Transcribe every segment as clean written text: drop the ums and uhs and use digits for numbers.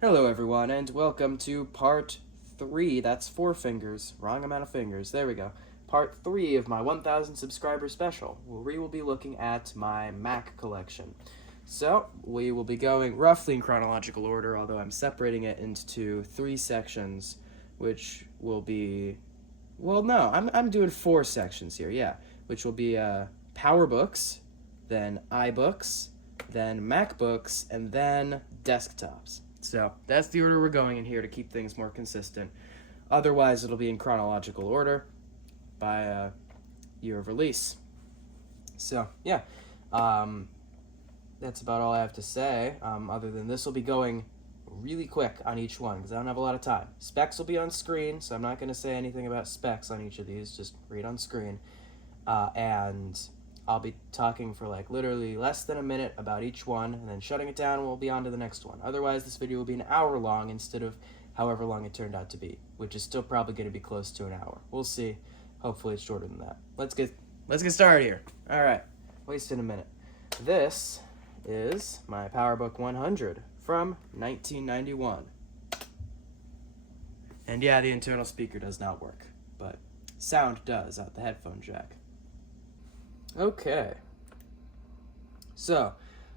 Hello everyone, and welcome to part 3, that's 4 fingers, wrong amount of fingers, there we go. Part 3 of my 1000 subscriber special, where we will be looking at my Mac collection. So, we will be going roughly in chronological order, although I'm separating it into 3 sections, which will be... Well, no, I'm doing 4 sections here, yeah. Which will be PowerBooks, then iBooks, then MacBooks, and then desktops. So that's the order we're going in here to keep things more consistent. Otherwise, it'll be in chronological order by year of release. So, yeah. That's about all I have to say, other than this will be going really quick on each one because I don't have a lot of time. Specs will be on screen, so I'm not going to say anything about specs on each of these, just read on screen. And I'll be talking for like literally less than a minute about each one, and then shutting it down, and we'll be on to the next one. Otherwise, this video will be an hour long instead of however long it turned out to be, which is still probably going to be close to an hour. We'll see. Hopefully it's shorter than that. Let's get started here. All right, wasting a minute. This is my PowerBook 100 from 1991. And yeah, the internal speaker does not work, but sound does out the headphone jack. Okay, so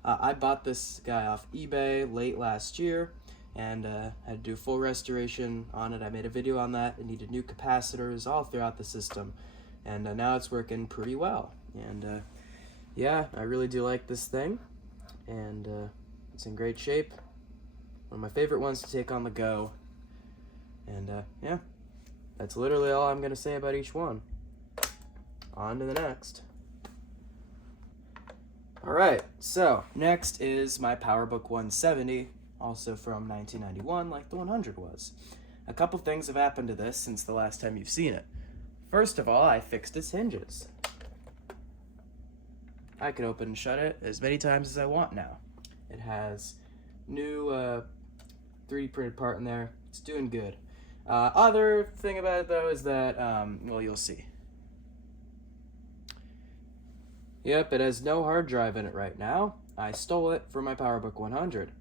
I bought this guy off eBay late last year and had to do full restoration on it. I made a video on that. It needed new capacitors all throughout the system, and now it's working pretty well. And yeah, I really do like this thing, and it's in great shape. One of my favorite ones to take on the go. And yeah, that's literally all I'm going to say about each one. On to the next. Alright, so next is my PowerBook 170, also from 1991, like the 100 was. A couple things have happened to this since the last time you've seen it. First of all, I fixed its hinges. I can open and shut it as many times as I want now. It has new 3D printed part in there. It's doing good. Other thing about it though is that, well, you'll see. Yep, it has no hard drive in it right now. I stole it from my PowerBook 100.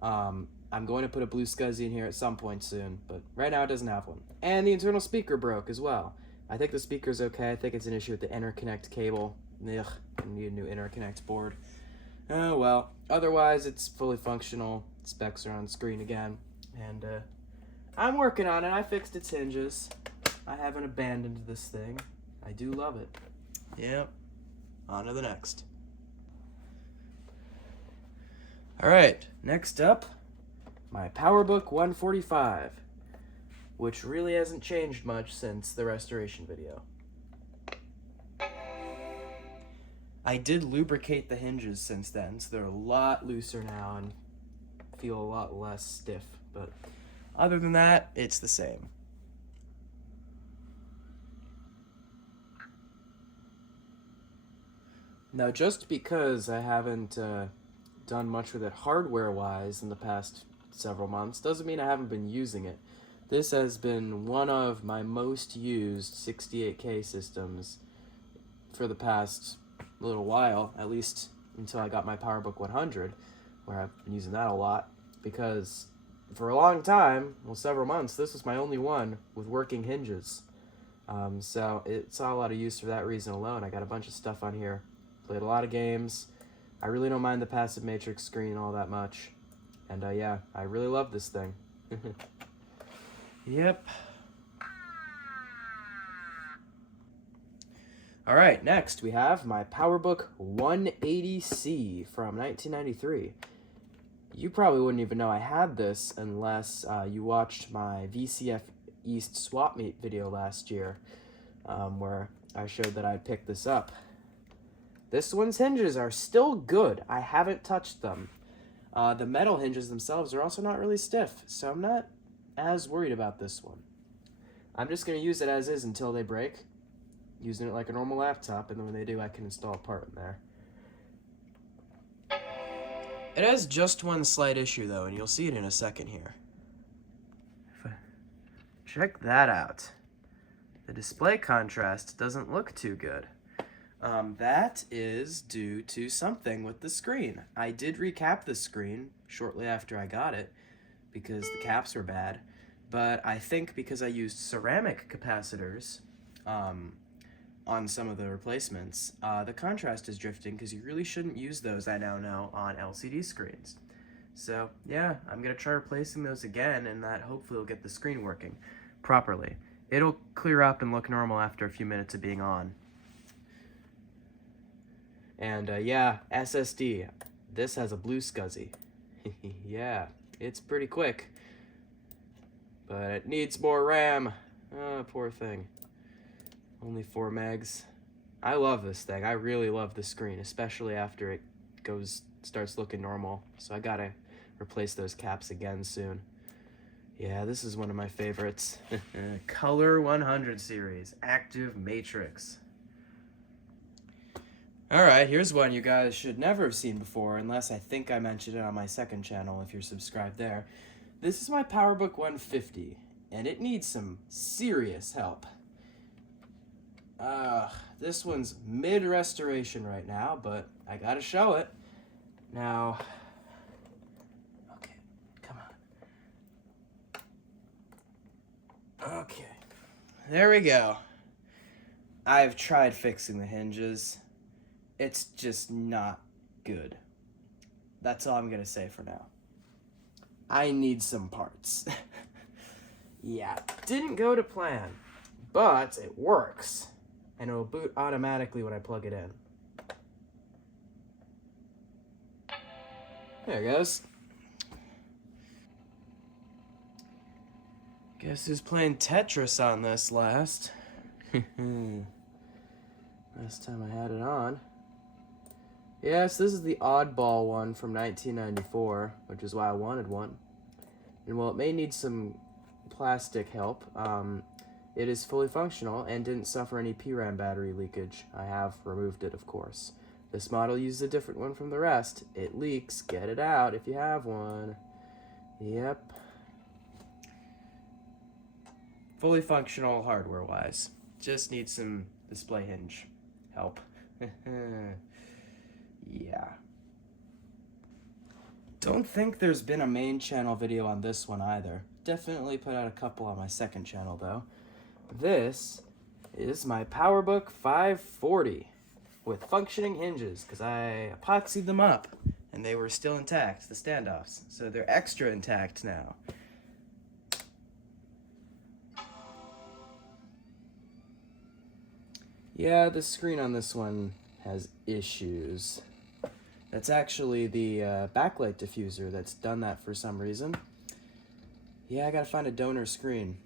I'm going to put a blue SCSI in here at some point soon, but right now it doesn't have one. And the internal speaker broke as well. I think the speaker's okay. I think it's an issue with the interconnect cable. Ugh, I need a new interconnect board. Oh well. Otherwise, it's fully functional. Specs are on screen again. And I'm working on it. I fixed its hinges. I haven't abandoned this thing. I do love it. Yep. On to the next. Alright, next up, my PowerBook 145, which really hasn't changed much since the restoration video. I did lubricate the hinges since then, so they're a lot looser now and feel a lot less stiff, but other than that, it's the same. Now, just because I haven't done much with it hardware-wise in the past several months doesn't mean I haven't been using it. This has been one of my most used 68K systems for the past little while, at least until I got my PowerBook 100, where I've been using that a lot, because for a long time, well, several months, this was my only one with working hinges. So it saw a lot of use for that reason alone. I got a bunch of stuff on here. Played a lot of games. I really don't mind the passive matrix screen all that much. And yeah, I really love this thing. Yep. Alright, next we have my PowerBook 180C from 1993. You probably wouldn't even know I had this unless you watched my VCF East swap meet video last year, where I showed that I'd picked this up. This one's hinges are still good. I haven't touched them. The metal hinges themselves are also not really stiff, so I'm not as worried about this one. I'm just going to use it as is until they break, using it like a normal laptop, and then when they do, I can install a part in there. It has just one slight issue, though, and you'll see it in a second here. Check that out. The display contrast doesn't look too good. That is due to something with the screen. I did recap the screen shortly after I got it, because the caps were bad. But I think because I used ceramic capacitors on some of the replacements, the contrast is drifting because you really shouldn't use those, I now know, on LCD screens. So yeah, I'm gonna try replacing those again, and that hopefully will get the screen working properly. It'll clear up and look normal after a few minutes of being on. And yeah, SSD. This has a blue SCSI. Yeah, it's pretty quick. But it needs more RAM. Oh, poor thing. Only 4 megs. I love this thing. I really love the screen, especially after it starts looking normal. So I gotta replace those caps again soon. Yeah, this is one of my favorites. Color 100 series, Active Matrix. Alright, here's one you guys should never have seen before, unless I think I mentioned it on my second channel if you're subscribed there. This is my PowerBook 150, and it needs some serious help. This one's mid-restoration right now, but I gotta show it. Now, okay, come on. Okay, there we go. I've tried fixing the hinges. It's just not good. That's all I'm gonna say for now. I need some parts. Yeah, didn't go to plan, but it works. And it'll boot automatically when I plug it in. There it goes. Guess who's playing Tetris on this last? Last time I had it on. Yes, this is the oddball one from 1994, which is why I wanted one. And while it may need some plastic help, it is fully functional and didn't suffer any PRAM battery leakage. I have removed it, of course. This model uses a different one from the rest. It leaks. Get it out if you have one. Yep. Fully functional hardware-wise. Just needs some display hinge help. Yeah. Don't think there's been a main channel video on this one either. Definitely put out a couple on my second channel, though. This is my PowerBook 540 with functioning hinges because I epoxied them up and they were still intact, the standoffs. So they're extra intact now. Yeah, the screen on this one has issues. That's actually the backlight diffuser that's done that for some reason. Yeah, I gotta find a donor screen.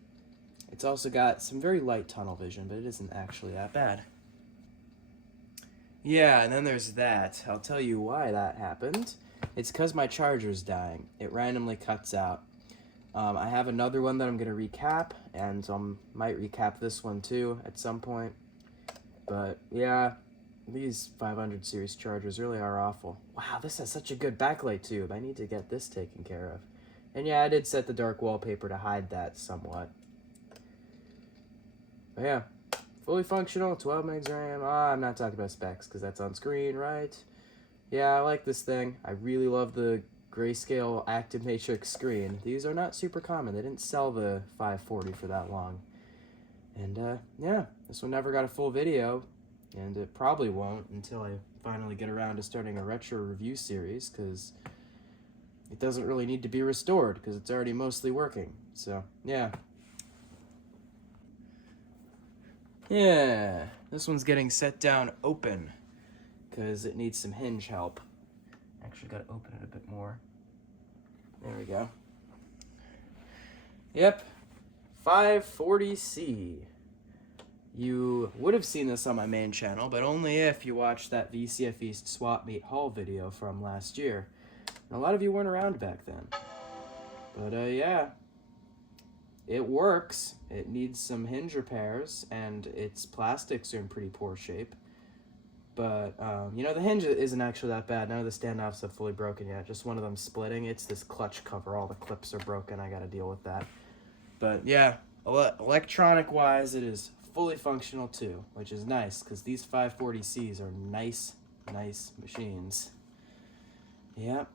It's also got some very light tunnel vision, but it isn't actually that bad. Yeah, and then there's that. I'll tell you why that happened. It's because my charger's dying. It randomly cuts out. I have another one that I'm going to recap, and might recap this one too at some point. But yeah, these 500 series chargers really are awful. Wow, this has such a good backlight tube. I need to get this taken care of. And yeah, I did set the dark wallpaper to hide that somewhat. But yeah, fully functional, 12 megs RAM. I'm not talking about specs because that's on screen, right? Yeah, I like this thing. I really love the grayscale active matrix screen. These are not super common. They didn't sell the 540 for that long. And yeah, this one never got a full video, and it probably won't until I finally get around to starting a retro review series, because it doesn't really need to be restored because it's already mostly working. So yeah. Yeah, this one's getting set down open because it needs some hinge help. Actually got to open it a bit more. There we go. Yep, 540C. You would have seen this on my main channel, but only if you watched that VCF East Swap Meet haul video from last year. And a lot of you weren't around back then. But yeah. It works. It needs some hinge repairs, and its plastics are in pretty poor shape. But, you know, the hinge isn't actually that bad. None of the standoffs have fully broken yet. Just one of them splitting. It's this clutch cover. All the clips are broken. I gotta deal with that. But, yeah, electronic-wise, it is fully functional, too, which is nice, because these 540Cs are nice machines. Yep.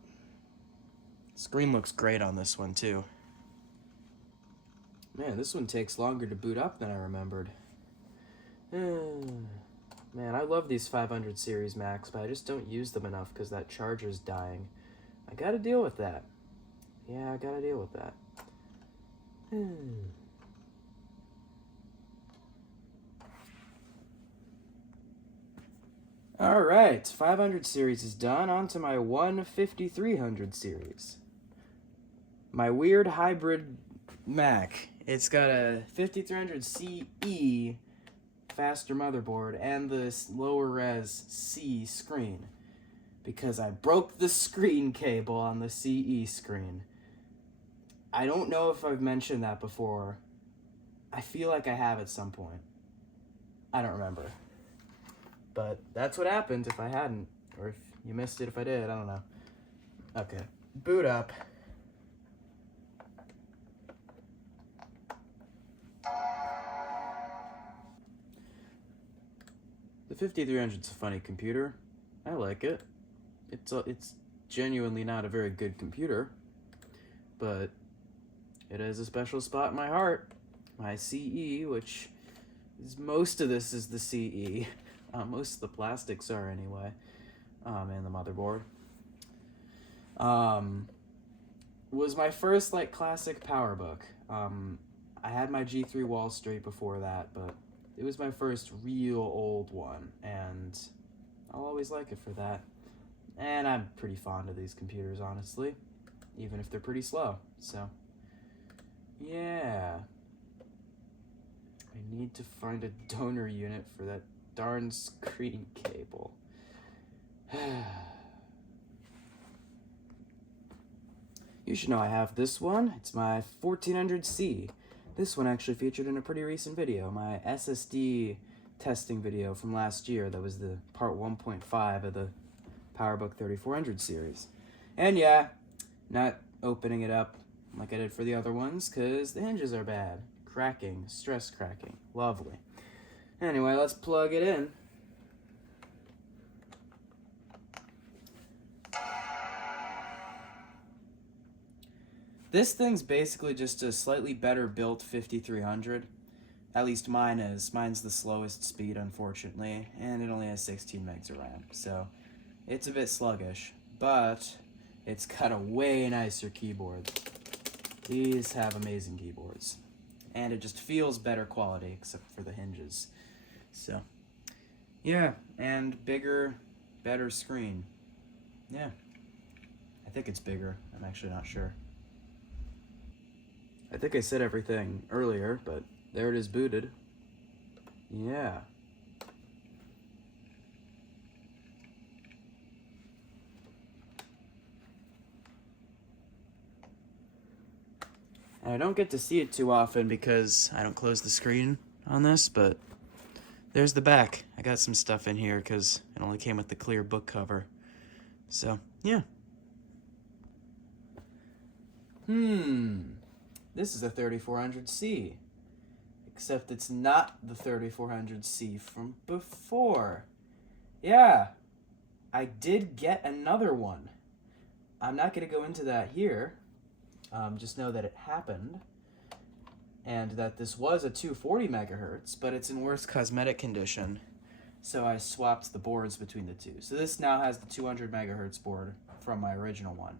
Screen looks great on this one too. Man, this one takes longer to boot up than I remembered. Man, I love these 500 series Macs, but I just don't use them enough because that charger's dying. I gotta deal with that. Yeah, I gotta deal with that. Alright, 500 series is done. On to my 5300 series. My weird hybrid Mac. It's got a 5300 CE faster motherboard and this lower res C screen because I broke the screen cable on the CE screen. I don't know if I've mentioned that before. I feel like I have at some point. I don't remember. But that's what happened if I hadn't, or if you missed it if I did, I don't know. Okay, boot up. The 5300's a funny computer. I like it. It's genuinely not a very good computer, but it has a special spot in my heart. My CE, which is most of this is the CE. Most of the plastics are anyway, and the motherboard. Was my first like classic PowerBook. I had my G3 Wall Street before that, but it was my first real old one, and I'll always like it for that. And I'm pretty fond of these computers, honestly, even if they're pretty slow. So, yeah. I need to find a donor unit for that darn screen cable. You should know I have this one. It's my 1400C. This one actually featured in a pretty recent video, my SSD testing video from last year. That was the part 1.5 of the PowerBook 3400 series. And yeah, not opening it up like I did for the other ones because the hinges are bad. Cracking, stress cracking, lovely. Anyway, let's plug it in. This thing's basically just a slightly better built 5300. At least mine is. Mine's the slowest speed, unfortunately, and it only has 16 megs of RAM. So it's a bit sluggish, but it's got a way nicer keyboard. These have amazing keyboards. And it just feels better quality, except for the hinges. So, yeah, and bigger, better screen. Yeah, I think it's bigger. I'm actually not sure. I think I said everything earlier, but there it is booted. Yeah. And I don't get to see it too often because I don't close the screen on this, but there's the back. I got some stuff in here because it only came with the clear book cover. So, yeah. This is a 3400C. Except it's not the 3400C from before. Yeah, I did get another one. I'm not going to go into that here. Just know that it happened. And that this was a 240 megahertz, but it's in worse cosmetic condition. So I swapped the boards between the two. So this now has the 200 megahertz board from my original one.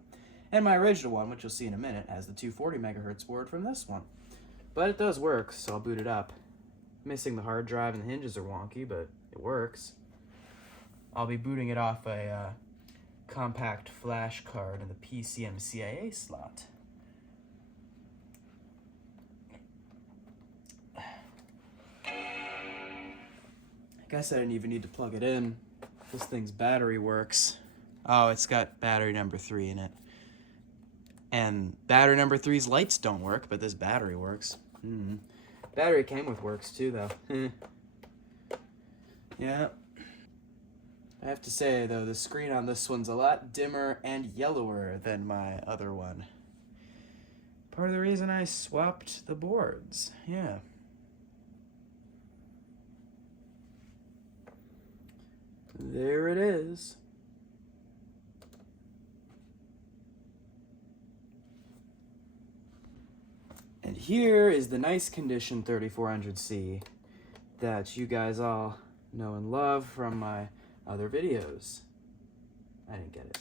And my original one, which you'll see in a minute, has the 240 megahertz board from this one. But it does work, so I'll boot it up. Missing the hard drive and the hinges are wonky, but it works. I'll be booting it off a compact flash card in the PCMCIA slot. I guess I didn't even need to plug it in. This thing's battery works. Oh, it's got battery number 3 in it. And battery number 3's lights don't work, but this battery works. Battery came with works too, though. Yeah. I have to say, though, the screen on this one's a lot dimmer and yellower than my other one. Part of the reason I swapped the boards. Yeah. There it is. here is the nice condition 3400C that you guys all know and love from my other videos. I didn't get it.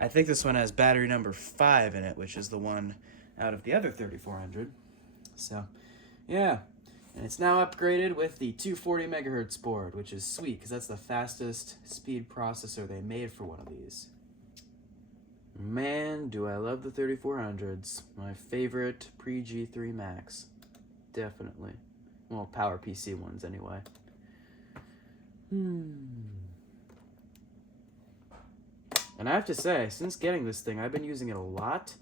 I think this one has battery number 5 in it, which is the one out of the other 3400. So, yeah. And it's now upgraded with the 240 megahertz board, which is sweet, because that's the fastest speed processor they made for one of these. Man, do I love the 3400s. My favorite pre-G3 Macs. Definitely. Well, PowerPC ones anyway. And I have to say, since getting this thing, I've been using it a lot,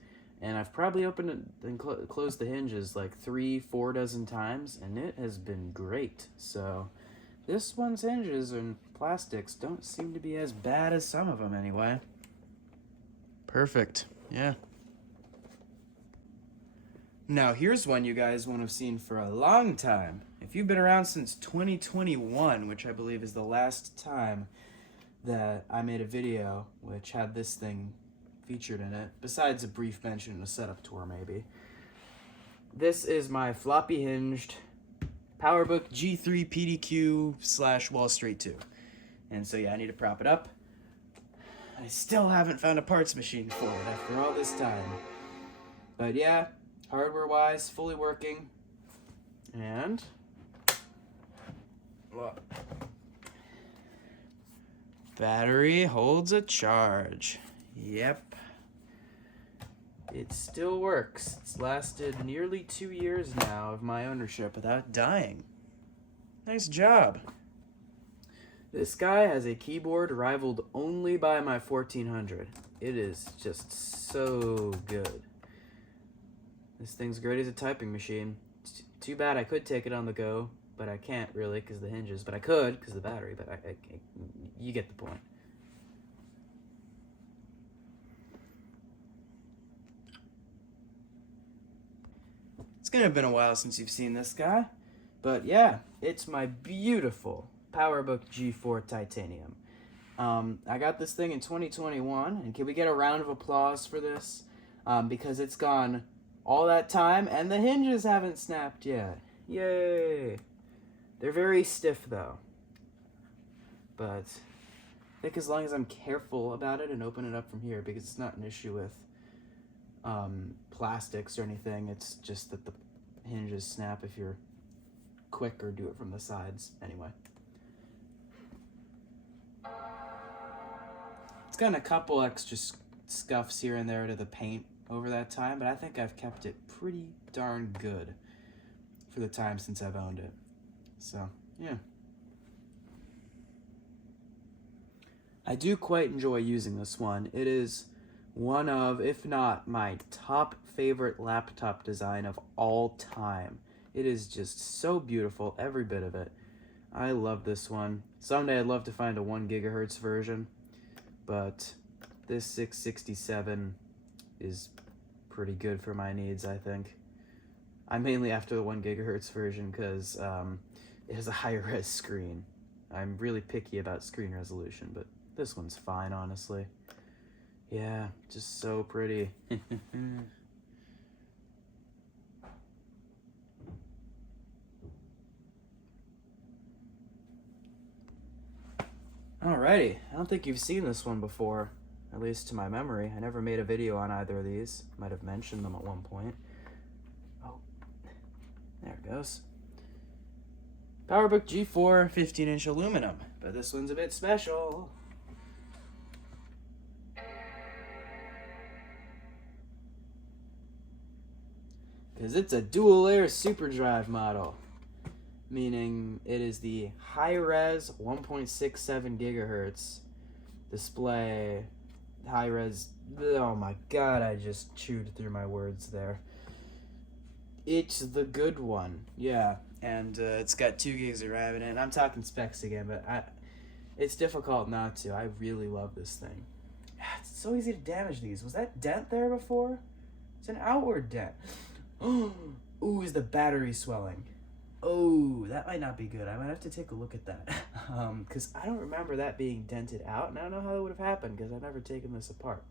and I've probably opened it and closed the hinges like 3-4 dozen times, and it has been great. So this one's hinges and plastics don't seem to be as bad as some of them anyway. Perfect. Yeah. Now here's one you guys won't have seen for a long time. If you've been around since 2021, which I believe is the last time that I made a video which had this thing featured in it, besides a brief mention in a setup tour maybe. This is my floppy hinged PowerBook G4 PDQ / Wall Street 2. And so yeah, I need to prop it up. I still haven't found a parts machine for it after all this time. But yeah, hardware wise, fully working. And look. Battery holds a charge. Yep. It still works. It's lasted nearly 2 years now of my ownership without dying. Nice job. This guy has a keyboard rivaled only by my 1400. It is just so good. This thing's great as a typing machine. It's too bad I could take it on the go, but I can't really because of the hinges. But I could because of the battery, but you get the point. It's gonna have been a while since you've seen this guy, but yeah, it's my beautiful PowerBook G4 Titanium. I got this thing in 2021, and can we get a round of applause for this? Because it's gone all that time, and the hinges haven't snapped yet. Yay! They're very stiff, though. But I think as long as I'm careful about it and open it up from here, because it's not an issue with plastics or anything, it's just that the hinges snap if you're quick or do it from the sides. Anyway. It's gotten a couple extra scuffs here and there to the paint over that time, but I think I've kept it pretty darn good for the time since I've owned it. So, yeah. I do quite enjoy using this one. It is one of, if not my top favorite laptop design of all time. It is just so beautiful, every bit of it. I love this one. Someday I'd love to find a 1 gigahertz version, but this 667 is pretty good for my needs, I think. I'm mainly after the 1 gigahertz version because it has a higher res screen. I'm really picky about screen resolution, but this one's fine, honestly. Yeah, just so pretty. Alrighty, I don't think you've seen this one before, at least to my memory. I never made a video on either of these. Might have mentioned them at one point. Oh, there it goes. PowerBook G4 15-inch aluminum, but this one's a bit special. Because it's a dual-layer SuperDrive model, meaning it is the high-res 1.67 gigahertz display, high-res, oh my god, I just chewed through my words there. It's the good one, yeah, and it's got 2 gigs of RAM in it, and I'm talking specs again, but it's difficult not to. I really love this thing. It's so easy to damage these. Was that dent there before? It's an outward dent. Ooh, is the battery swelling? Oh, that might not be good. I might have to take a look at that. Because I don't remember that being dented out, and I don't know how that would have happened because I've never taken this apart.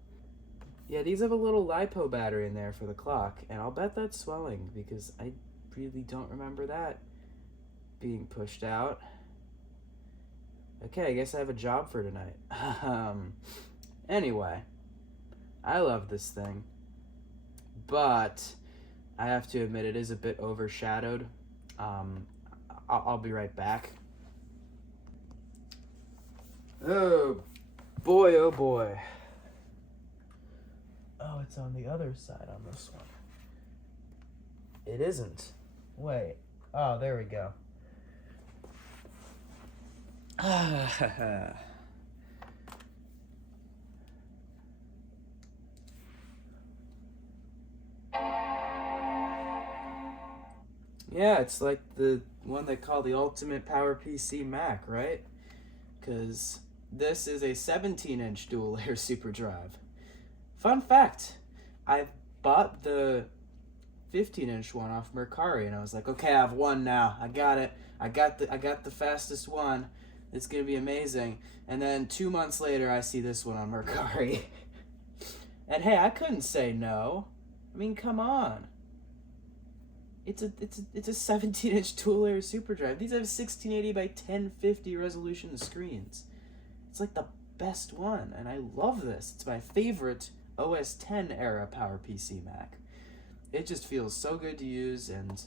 Yeah, these have a little LiPo battery in there for the clock, and I'll bet that's swelling because I really don't remember that being pushed out. Okay, I guess I have a job for tonight. Anyway, I love this thing, but I have to admit it is a bit overshadowed. I'll be right back. Oh boy, oh boy. Oh, it's on the other side on this one. It isn't. Wait. Oh, there we go. Yeah, it's like the one they call the ultimate PowerPC Mac, right? Because this is a 17-inch dual-layer SuperDrive. Fun fact, I bought the 15-inch one off Mercari, and I was like, okay, I have one now. I got it. I got the fastest one. It's gonna be amazing. And then 2 months later, I see this one on Mercari. And hey, I couldn't say no. I mean, come on. It's a 17-inch dual-layer SuperDrive. These have 1680 by 1050 resolution screens. It's like the best one, and I love this. It's my favorite OS 10 era PowerPC Mac. It just feels so good to use, and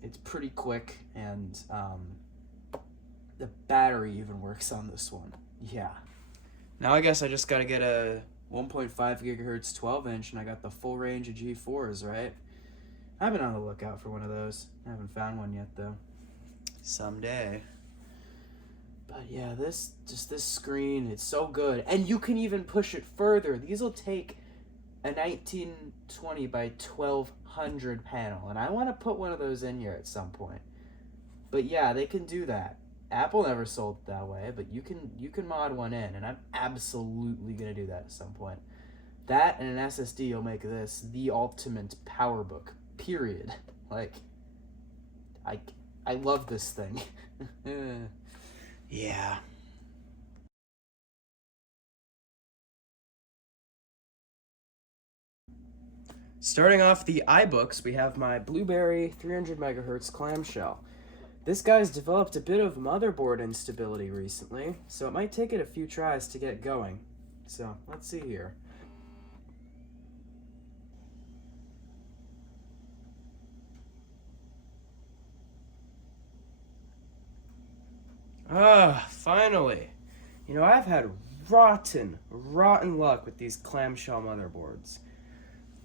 it's pretty quick, and the battery even works on this one. Yeah. Now I guess I just gotta get a 1.5 gigahertz 12-inch, and I got the full range of G4s, right? I've been on the lookout for one of those. I haven't found one yet, though. Someday. But yeah, this screen, it's so good. And you can even push it further. These will take a 1920 by 1200 panel. And I want to put one of those in here at some point. But yeah, they can do that. Apple never sold it that way, but you can mod one in. And I'm absolutely going to do that at some point. That and an SSD will make this the ultimate PowerBook. Period. Like, I love this thing. Yeah. Starting off the iBooks, we have my Blueberry 300 megahertz clamshell. This guy's developed a bit of motherboard instability recently, so it might take it a few tries to get going. So, let's see here. Finally. You know, I've had rotten luck with these clamshell motherboards.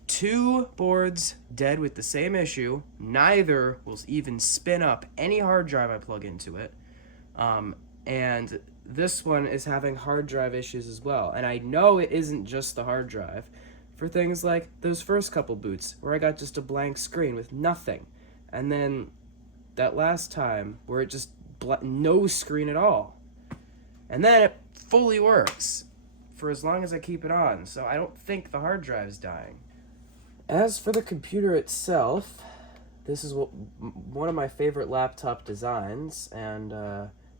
2 boards dead with the same issue. Neither will even spin up any hard drive I plug into it. And this one is having hard drive issues as well. And I know it isn't just the hard drive. For things like those first couple boots where I got just a blank screen with nothing. And then that last time where it just no screen at all. And then it fully works for as long as I keep it on, so I don't think the hard drive's dying. As for the computer itself, this is one of my favorite laptop designs, and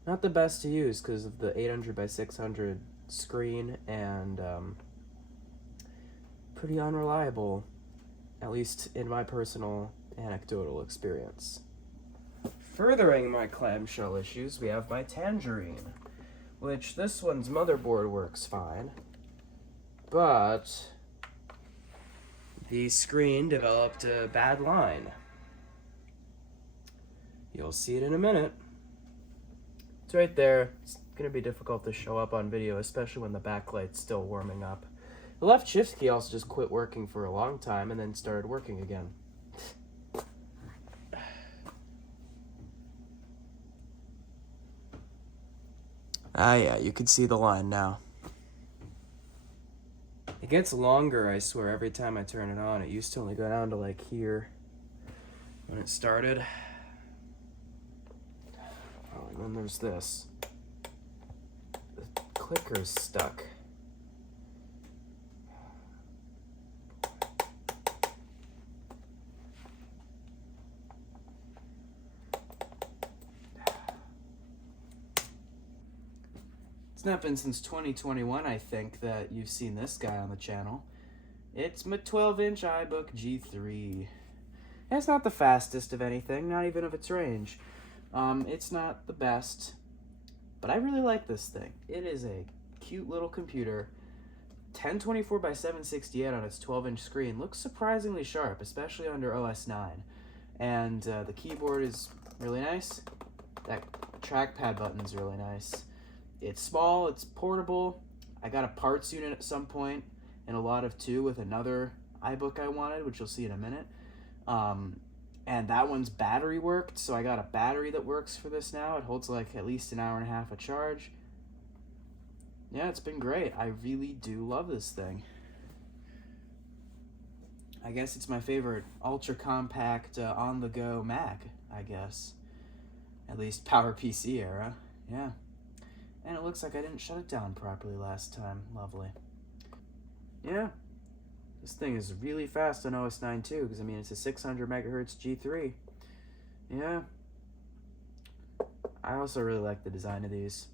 not the best to use because of the 800 by 600 screen, and pretty unreliable, at least in my personal anecdotal experience. Furthering my clamshell issues, we have my Tangerine, which this one's motherboard works fine, but the screen developed a bad line. You'll see it in a minute. It's right there. It's going to be difficult to show up on video, especially when the backlight's still warming up. The left shift key also just quit working for a long time and then started working again. Yeah, you can see the line now. It gets longer, I swear, every time I turn it on. It used to only go down to like here when it started. Oh, and then there's this. The clicker's stuck. It's not been since 2021, I think, that you've seen this guy on the channel. It's my 12-inch iBook G3. It's not the fastest of anything, not even of its range. It's not the best, but I really like this thing. It is a cute little computer. 1024 by 768 on its 12-inch screen looks surprisingly sharp, especially under OS 9. And the keyboard is really nice. That trackpad button is really nice. It's small, it's portable. I got a parts unit at some point, and a lot of two with another iBook I wanted, which you'll see in a minute. And that one's battery worked, so I got a battery that works for this now. It holds like at least an hour and a half of charge. Yeah, it's been great. I really do love this thing. I guess it's my favorite ultra compact on-the-go Mac, I guess. At least PowerPC era, yeah. And it looks like I didn't shut it down properly last time. Lovely. Yeah. This thing is really fast on OS 9 too, because I mean it's a 600 megahertz G3. Yeah. I also really like the design of these.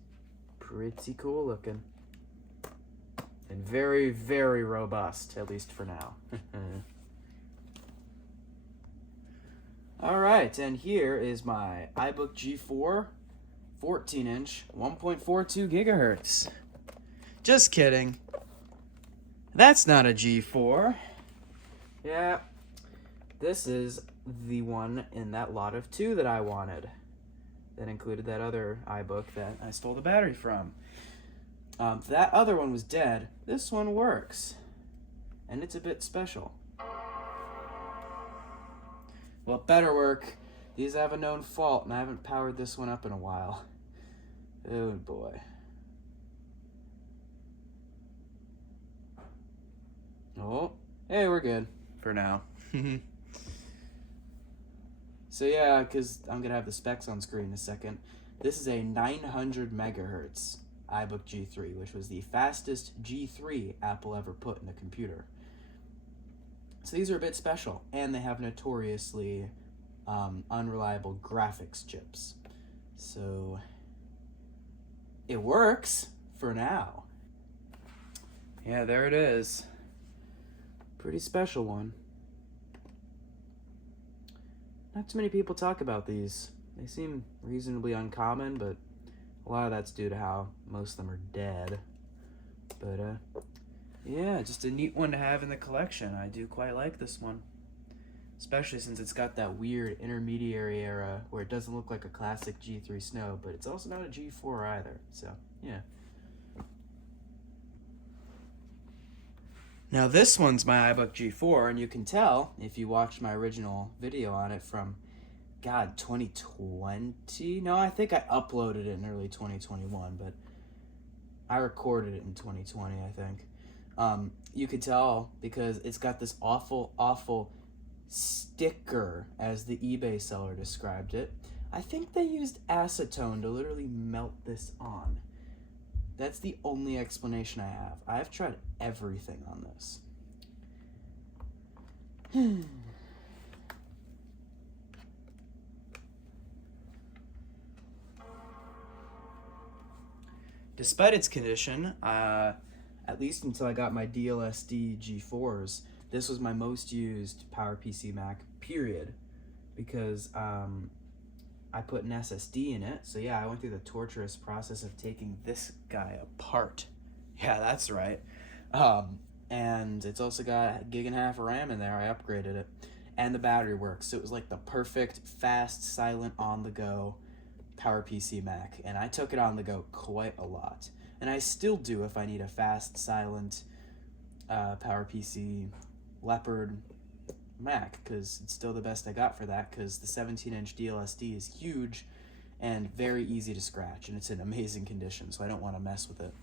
Pretty cool looking. And very, very robust, at least for now. Alright, and here is my iBook G4 14-inch 1.42 gigahertz. Just kidding. That's not a G4. Yeah, this is the one in that lot of two that I wanted. That included that other iBook that I stole the battery from. That other one was dead. This one works. And it's a bit special. Well, it better work. These have a known fault, and I haven't powered this one up in a while. Oh boy. Oh, hey, we're good for now. So yeah, because I'm going to have the specs on screen in a second. This is a 900 megahertz iBook G3, which was the fastest G3 Apple ever put in a computer. So these are a bit special, and they have notoriously unreliable graphics chips. So it works for now. Yeah, there it is. Pretty special one. Not too many people talk about these. They seem reasonably uncommon, but a lot of that's due to how most of them are dead. But yeah, just a neat one to have in the collection. I do quite like this one. Especially since it's got that weird intermediary era where it doesn't look like a classic G3 Snow, but it's also not a G4 either. So, yeah. Now this one's my iBook G4, and you can tell if you watched my original video on it from, God, 2020? No, I think I uploaded it in early 2021, but I recorded it in 2020, I think. You could tell because it's got this awful sticker, as the eBay seller described it. I think they used acetone to literally melt this on. That's the only explanation I have. I've tried everything on this. Despite its condition, at least until I got my DLSD G4s, this was my most used PowerPC Mac, period, because I put an SSD in it. So yeah, I went through the torturous process of taking this guy apart. Yeah, that's right. And it's also got a 1.5 gigs of RAM in there. I upgraded it. And the battery works. So it was like the perfect, fast, silent, on-the-go PowerPC Mac. And I took it on the go quite a lot. And I still do if I need a fast, silent PowerPC Leopard Mac, because it's still the best I got for that, because the 17-inch DLSD is huge and very easy to scratch, and it's in amazing condition, so I don't want to mess with it.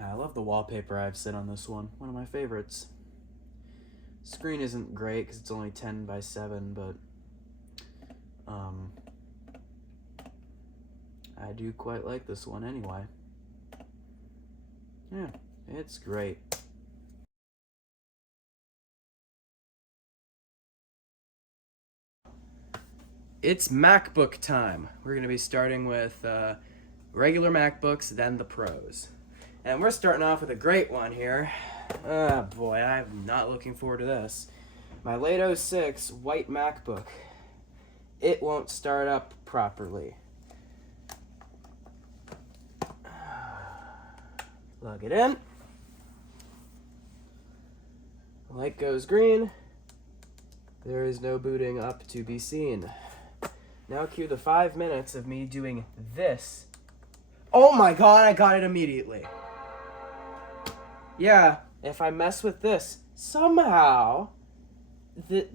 I love the wallpaper I've set on this one of my favorites. Screen isn't great because it's only 10 by 7, but I do quite like this one anyway. Yeah, it's great. It's MacBook time. We're going to be starting with regular MacBooks, then the Pros. And we're starting off with a great one here. Oh boy, I'm not looking forward to this. My late 06 white MacBook. It won't start up properly. Plug it in. Light goes green. There is no booting up to be seen. Now cue the 5 minutes of me doing this. Oh my god, I got it immediately. Yeah, if I mess with this, somehow, that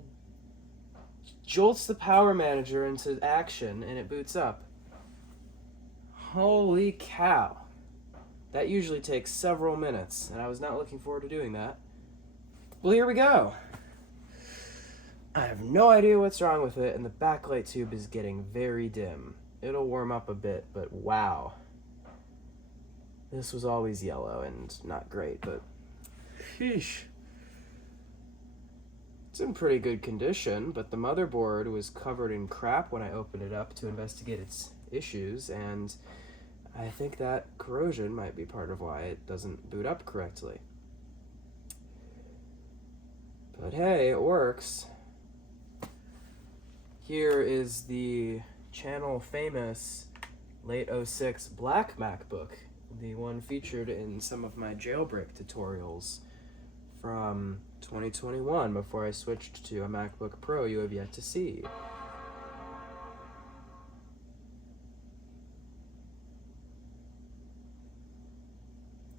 jolts the power manager into action and it boots up. Holy cow. That usually takes several minutes, and I was not looking forward to doing that. Well, here we go. I have no idea what's wrong with it, and the backlight tube is getting very dim. It'll warm up a bit, but wow. This was always yellow and not great, but sheesh. It's in pretty good condition, but the motherboard was covered in crap when I opened it up to investigate its issues, and I think that corrosion might be part of why it doesn't boot up correctly. But hey, it works. Here is the channel famous late 06 black MacBook, the one featured in some of my jailbreak tutorials from 2021 before I switched to a MacBook Pro you have yet to see.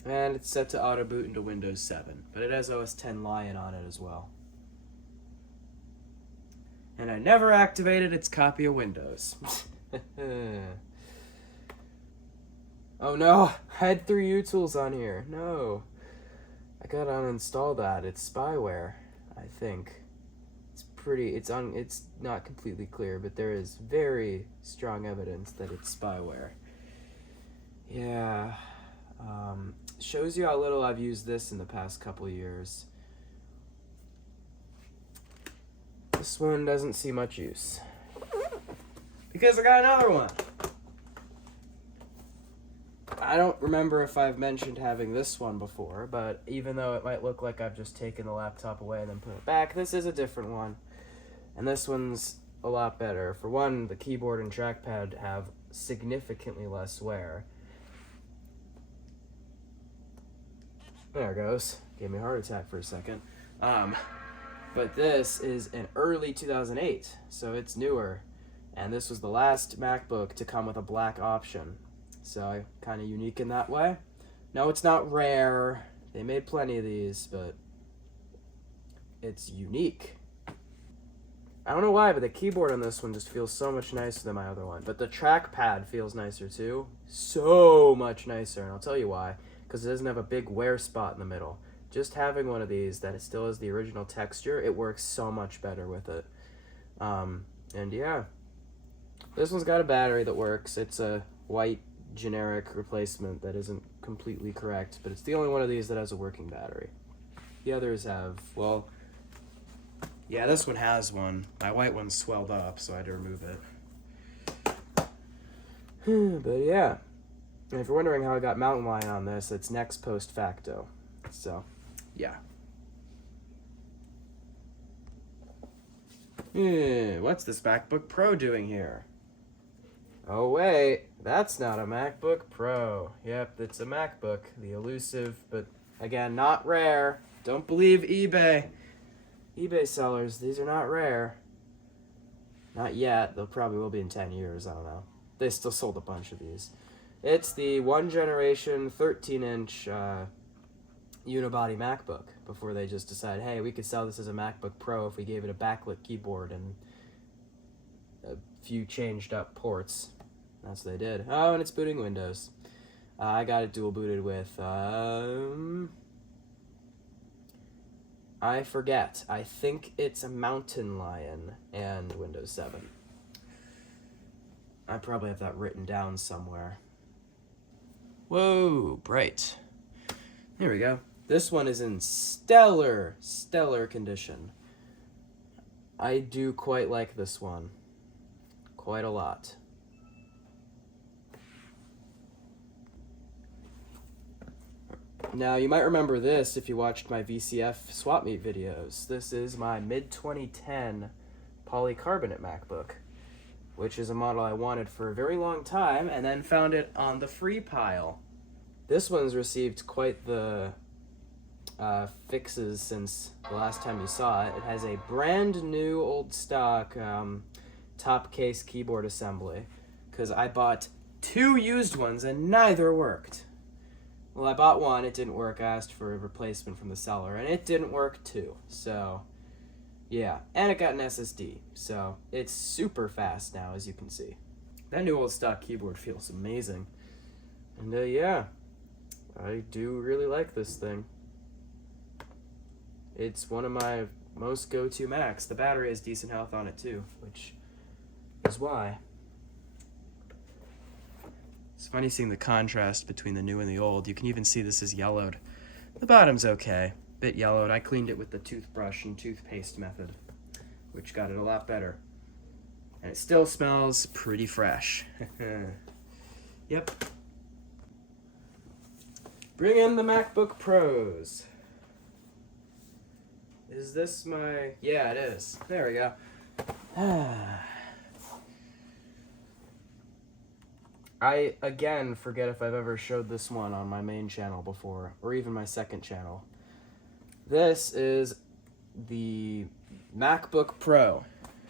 And it's set to auto boot into Windows 7, but it has OS X Lion on it as well. And I never activated its copy of Windows. Oh no, I had 3 utils on here. No. I gotta uninstall that. It's spyware, I think. It's not completely clear, but there is very strong evidence that it's spyware. Yeah. Shows you how little I've used this in the past couple years. This one doesn't see much use. Because I got another one. I don't remember if I've mentioned having this one before, but even though it might look like I've just taken the laptop away and then put it back, this is a different one. And this one's a lot better. For one, the keyboard and trackpad have significantly less wear. There it goes. Gave me a heart attack for a second. But this is an early 2008, so it's newer. And this was the last MacBook to come with a black option. So kind of unique in that way. No, it's not rare. They made plenty of these, but it's unique. I don't know why, but the keyboard on this one just feels so much nicer than my other one. But the trackpad feels nicer too. So much nicer, and I'll tell you why. Because it doesn't have a big wear spot in the middle. Just having one of these that still has the original texture, it works so much better with it. And yeah. This one's got a battery that works. It's a white generic replacement that isn't completely correct, but it's the only one of these that has a working battery. The others have, well, yeah, this one has one. My white one's swelled up, so I had to remove it. But yeah. And if you're wondering how I got Mountain Lion on this, it's next post facto. So, yeah. What's this MacBook Pro doing here? Oh wait, that's not a MacBook Pro. Yep, it's a MacBook. The elusive, but again, not rare. Don't believe eBay. eBay sellers, these are not rare. Not yet. They probably will be in 10 years, I don't know. They still sold a bunch of these. It's the one generation 13-inch unibody MacBook before they just decided, hey, we could sell this as a MacBook Pro if we gave it a backlit keyboard and a few changed up ports. That's what they did. Oh, and it's booting Windows. I got it dual booted with, I forget. I think it's a Mountain Lion and Windows 7. I probably have that written down somewhere. Whoa, bright. Here we go. This one is in stellar condition. I do quite like this one. Quite a lot. Now, you might remember this if you watched my VCF swap meet videos. This is my mid-2010 polycarbonate MacBook, which is a model I wanted for a very long time, and then found it on the free pile. This one's received quite the fixes since the last time you saw it. It has a brand new old stock top case keyboard assembly, because I bought 2 used ones and neither worked. Well, I bought one, it didn't work. I asked for a replacement from the seller, and it didn't work too. So, yeah. And it got an SSD, so it's super fast now, as you can see. That new old stock keyboard feels amazing. And, yeah, I do really like this thing. It's one of my most go-to Macs. The battery has decent health on it, too, which is why. It's funny seeing the contrast between the new and the old. You can even see this is yellowed. The bottom's okay, bit yellowed. I cleaned it with the toothbrush and toothpaste method, which got it a lot better. And it still smells pretty fresh. Yep. Bring in the MacBook Pros. Is this my... Yeah, it is. There we go. I, again, forget if I've ever showed this one on my main channel before, or even my second channel. This is the MacBook Pro,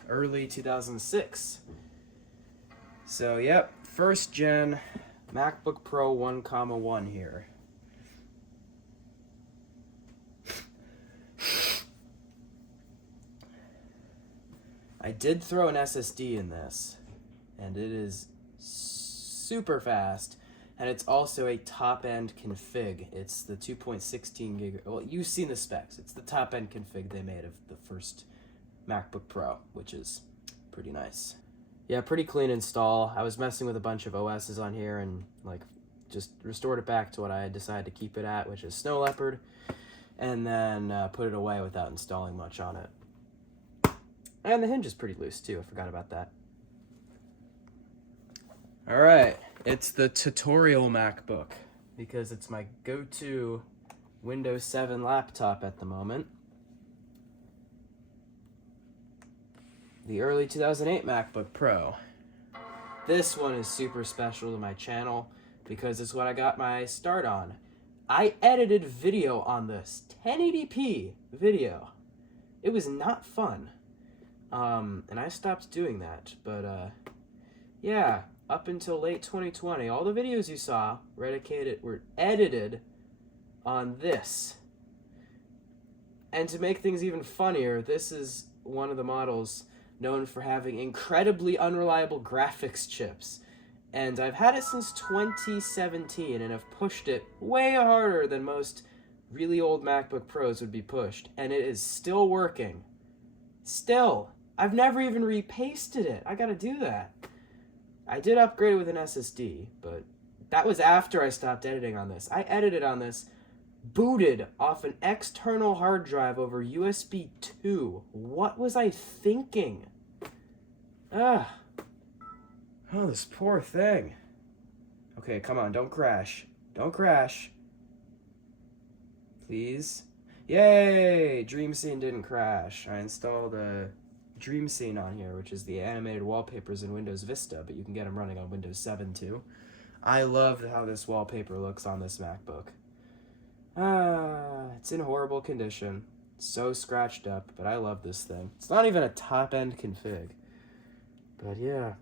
early 2006. So, yep, first gen MacBook Pro 1,1 here. I did throw an SSD in this, and it is super fast, and it's also a top-end config. It's the 2.16 gig. Well, you've seen the specs. It's the top-end config they made of the first MacBook Pro, which is pretty nice. Yeah, pretty clean install. I was messing with a bunch of OSs on here and just restored it back to what I had decided to keep it at, which is Snow Leopard, and then put it away without installing much on it. And the hinge is pretty loose too. I forgot about that. Alright, it's the tutorial MacBook, because it's my go-to Windows 7 laptop at the moment. The early 2008 MacBook Pro. This one is super special to my channel because it's what I got my start on. I edited video on this, 1080p video. It was not fun. And I stopped doing that, but yeah, up until late 2020, all the videos you saw were edited on this. And to make things even funnier, this is one of the models known for having incredibly unreliable graphics chips. And I've had it since 2017, and have pushed it way harder than most really old MacBook Pros would be pushed. And it is still working. Still. I've never even repasted it. I gotta do that. I did upgrade it with an SSD, but that was after I stopped editing on this. I edited on this, booted off an external hard drive over USB 2. What was I thinking? Ugh. Oh, this poor thing. Okay, come on, don't crash. Don't crash. Please. Yay! Dream Scene didn't crash. I installed a Dream Scene on here, which is the animated wallpapers in Windows Vista, but you can get them running on Windows 7 too. I love how this wallpaper looks on this MacBook. It's in horrible condition. It's so scratched up, but I love this thing. It's not even a top-end config. But yeah.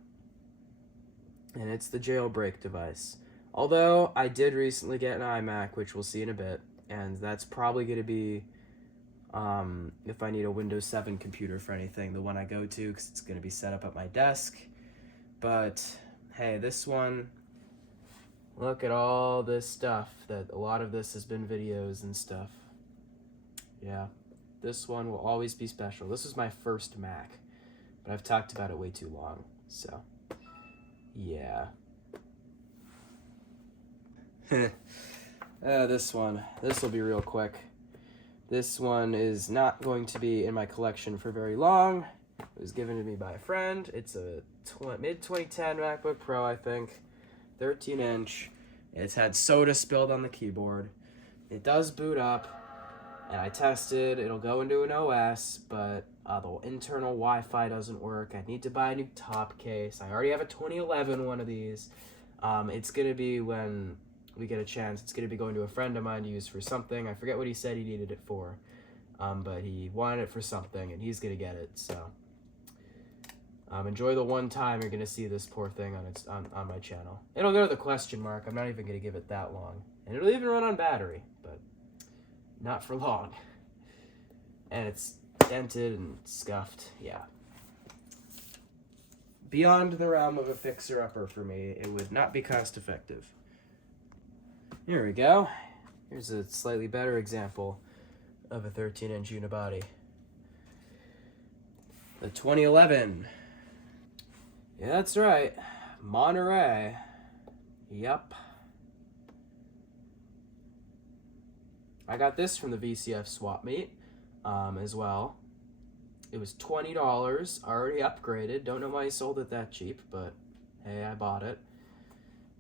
And it's the jailbreak device. Although, I did recently get an iMac, which we'll see in a bit, and that's probably going to be, if I need a Windows 7 computer for anything, the one I go to, because it's going to be set up at my desk. But, hey, this one, look at all this stuff, that a lot of this has been videos and stuff. Yeah, this one will always be special. This was my first Mac, but I've talked about it way too long, so, yeah. This will be real quick. This one is not going to be in my collection for very long. It was given to me by a friend. It's a mid-2010 MacBook Pro, I think. 13-inch. It's had soda spilled on the keyboard. It does boot up, and I tested, it'll go into an OS, but the internal Wi-Fi doesn't work. I need to buy a new top case. I already have a 2011 one of these. It's going to be, when we get a chance, it's going to be going to a friend of mine to use for something. I forget what he said he needed it for, but he wanted it for something, and he's going to get it, so... enjoy the one time you're going to see this poor thing on my channel. It'll go to the question mark. I'm not even going to give it that long. And it'll even run on battery, but not for long. And it's dented and scuffed. Yeah. Beyond the realm of a fixer-upper for me, it would not be cost-effective. Here we go. Here's a slightly better example of a 13-inch unibody. The 2011. Yeah, that's right. Monterey. Yup. I got this from the VCF swap meet as well. It was $20, already upgraded. Don't know why he sold it that cheap, but hey, I bought it.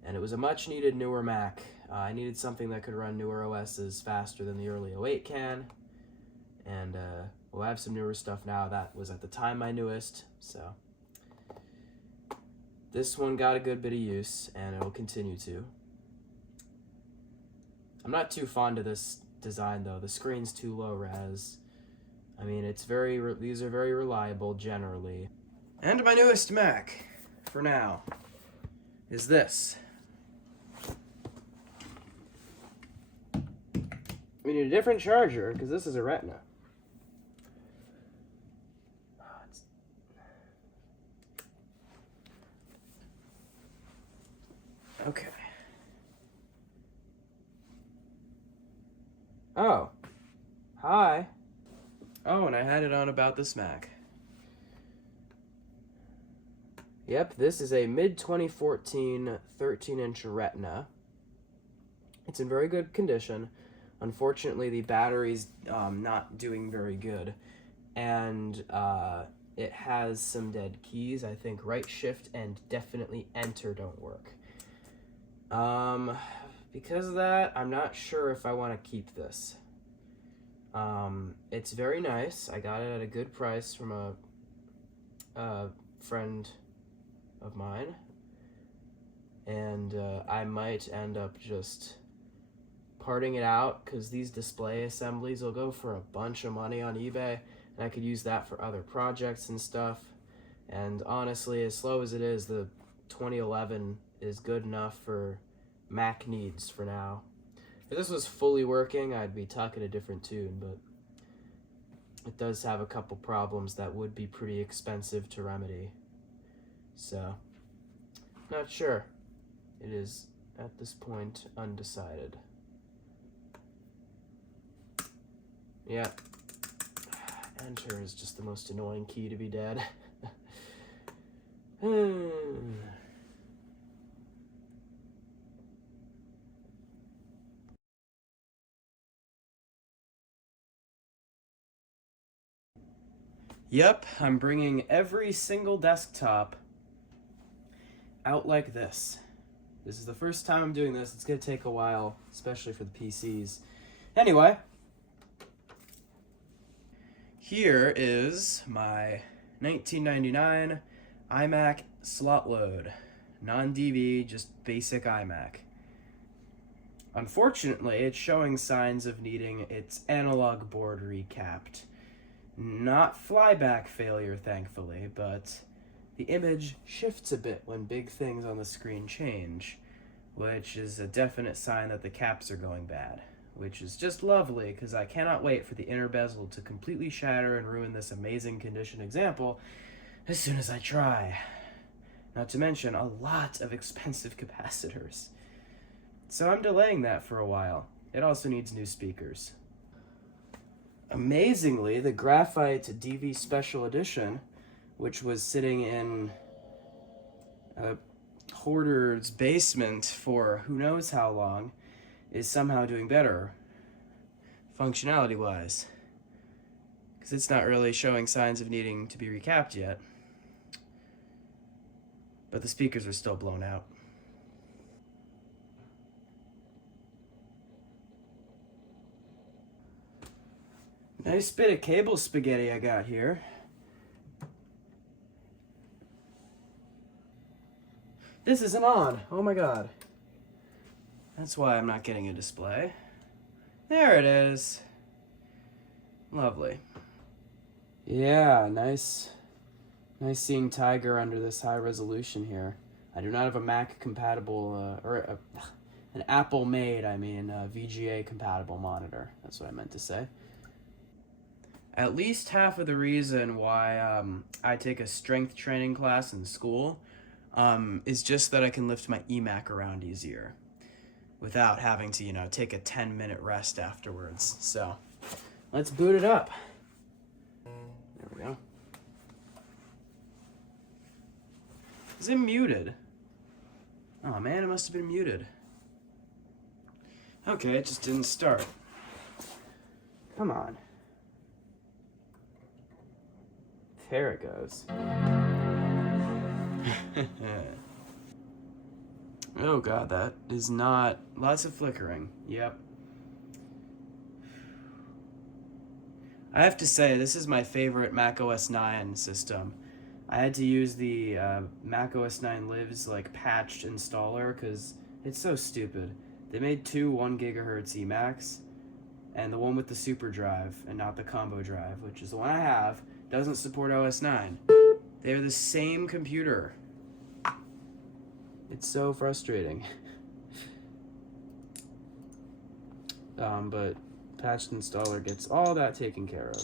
And it was a much needed newer Mac. I needed something that could run newer OSs faster than the early 08 can. And well, I have some newer stuff now. That was at the time my newest, so... This one got a good bit of use, and it will continue to. I'm not too fond of this design, though. The screen's too low res. I mean, these are very reliable, generally. And my newest Mac, for now, is this. We need a different charger, because this is a Retina. Okay. Oh. Hi. Oh, and I had it on about this Mac. Yep, this is a mid-2014 13-inch Retina. It's in very good condition. Unfortunately, the battery's not doing very good. And it has some dead keys. I think right shift and definitely enter don't work. Because of that, I'm not sure if I want to keep this. It's very nice. I got it at a good price from a friend of mine. And, I might end up just parting it out, because these display assemblies will go for a bunch of money on eBay, and I could use that for other projects and stuff. And honestly, as slow as it is, the 2011 is good enough for Mac needs for now. If this was fully working, I'd be talking a different tune, but it does have a couple problems that would be pretty expensive to remedy. So, not sure. It is, at this point, undecided. Yeah. Enter is just the most annoying key to be dead. Yep, I'm bringing every single desktop out like this. This is the first time I'm doing this. It's going to take a while, especially for the PCs. Anyway, here is my 1999 iMac slot load. Non-DV, just basic iMac. Unfortunately, it's showing signs of needing its analog board recapped. Not flyback failure, thankfully, but the image shifts a bit when big things on the screen change, which is a definite sign that the caps are going bad, which is just lovely, because I cannot wait for the inner bezel to completely shatter and ruin this amazing condition example as soon as I try. Not to mention a lot of expensive capacitors. So I'm delaying that for a while. It also needs new speakers. Amazingly, the Graphite DV Special Edition, which was sitting in a hoarder's basement for who knows how long, is somehow doing better, functionality-wise. Because it's not really showing signs of needing to be recapped yet. But the speakers are still blown out. Nice bit of cable spaghetti I got here. This isn't on. Oh my god. That's why I'm not getting a display. There it is. Lovely. Yeah, nice seeing Tiger under this high resolution here. I do not have a Mac compatible, an Apple made, VGA compatible monitor. That's what I meant to say. At least half of the reason why I take a strength training class in school is just that I can lift my eMac around easier without having to, take a 10-minute rest afterwards. So let's boot it up. There we go. Is it muted? Oh man, it must have been muted. Okay, it just didn't start. Come on. There it goes. Oh god, that is not... Lots of flickering. Yep. I have to say, this is my favorite Mac OS 9 system. I had to use the Mac OS 9 Lives patched installer because it's so stupid. They made two 1 gigahertz eMacs, and the one with the super drive and not the combo drive, which is the one I have, doesn't support OS 9. They're the same computer. It's so frustrating. But patched installer gets all that taken care of.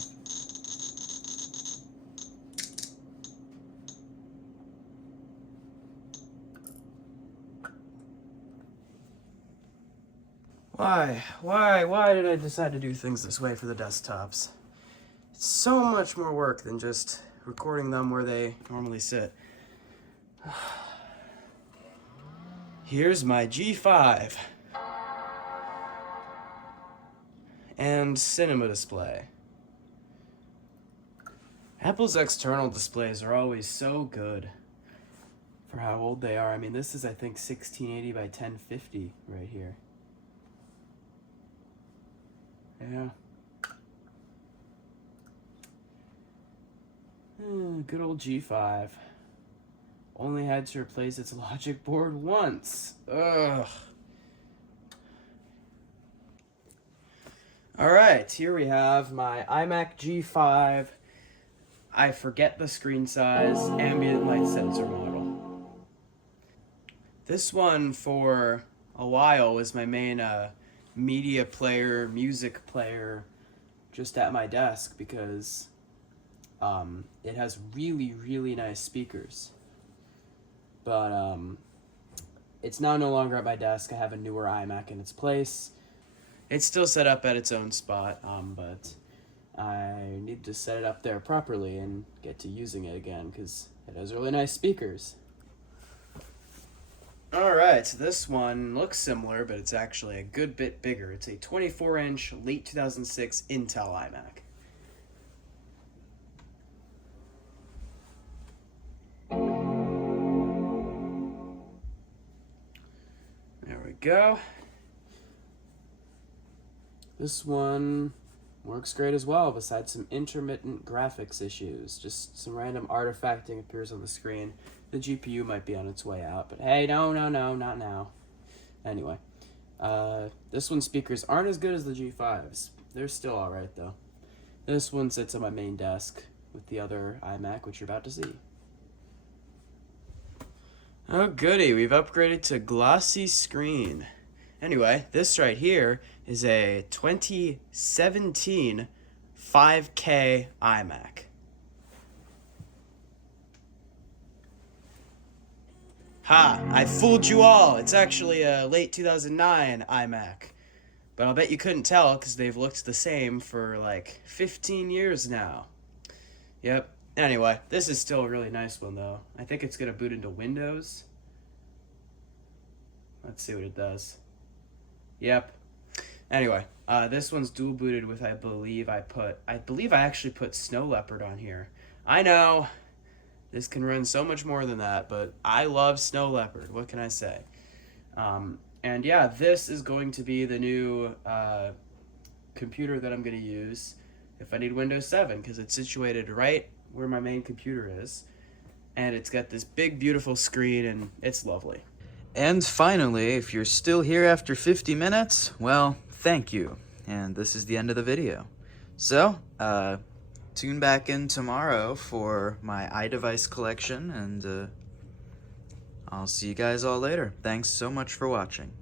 Why did I decide to do things this way for the desktops? It's so much more work than just recording them where they normally sit. Here's my G5 and cinema display. Apple's external displays are always so good for how old they are. I mean, this is, I think, 1680 by 1050 right here. Yeah. Good old G5. Only had to replace its logic board once. Ugh. Alright, here we have my iMac G5. I forget the screen size, ambient light sensor model. This one, for a while, was my main media player, music player, just at my desk because it has really, really nice speakers. But it's now no longer at my desk. I have a newer iMac in its place. It's still set up at its own spot, but I need to set it up there properly and get to using it again because it has really nice speakers. Alright, so this one looks similar, but it's actually a good bit bigger. It's a 24-inch, late 2006 Intel iMac. There we go. This one works great as well, besides some intermittent graphics issues. Just some random artifacting appears on the screen. The GPU might be on its way out, but hey, no, not now. Anyway, this one's speakers aren't as good as the G5's. They're still alright, though. This one sits on my main desk with the other iMac, which you're about to see. Oh goody, we've upgraded to glossy screen. Anyway, this right here is a 2017 5K iMac. Ha! I fooled you all! It's actually a late 2009 iMac. But I'll bet you couldn't tell because they've looked the same for like 15 years now. Yep. Anyway, this is still a really nice one though. I think it's going to boot into Windows. Let's see what it does. Yep. Anyway, this one's dual booted with, I believe I actually put Snow Leopard on here. I know, this can run so much more than that, but I love Snow Leopard. What can I say? And yeah, this is going to be the new computer that I'm going to use if I need Windows 7, because it's situated right where my main computer is. And it's got this big, beautiful screen, and it's lovely. And finally, if you're still here after 50 minutes, well, thank you. And this is the end of the video. So, tune back in tomorrow for my iDevice collection, and I'll see you guys all later. Thanks so much for watching.